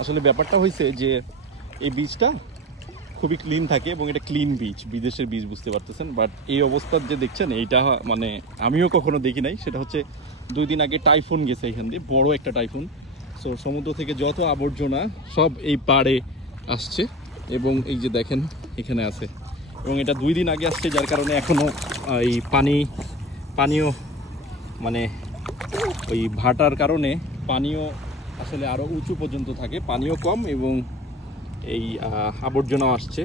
আসলে ব্যাপারটা হয়েছে যে এই বীজটা খুবই ক্লিন থাকে এবং এটা ক্লিন বীজ, বিদেশের বীজ, বুঝতে পারতেছেন। বাট এই অবস্থার যে দেখছেন এইটা মানে আমিও কখনো দেখি নাই। সেটা হচ্ছে 2 দিন আগে টাইফুন গেছে এখান দিয়ে, বড় একটা টাইফুন। সো সমুদ্র থেকে যত আবর্জনা সব এই পাড়ে আসছে এবং এই যে দেখেন এখানে আছে, এবং এটা 2 দিন আগে আসছে, যার কারণে এখনো এই পানীয় মানে ওই ভাটার কারণে পানীয় আসলে আরো উঁচু পর্যন্ত থাকে, পানীয় কম এবং এই আবর্জনাও আসছে।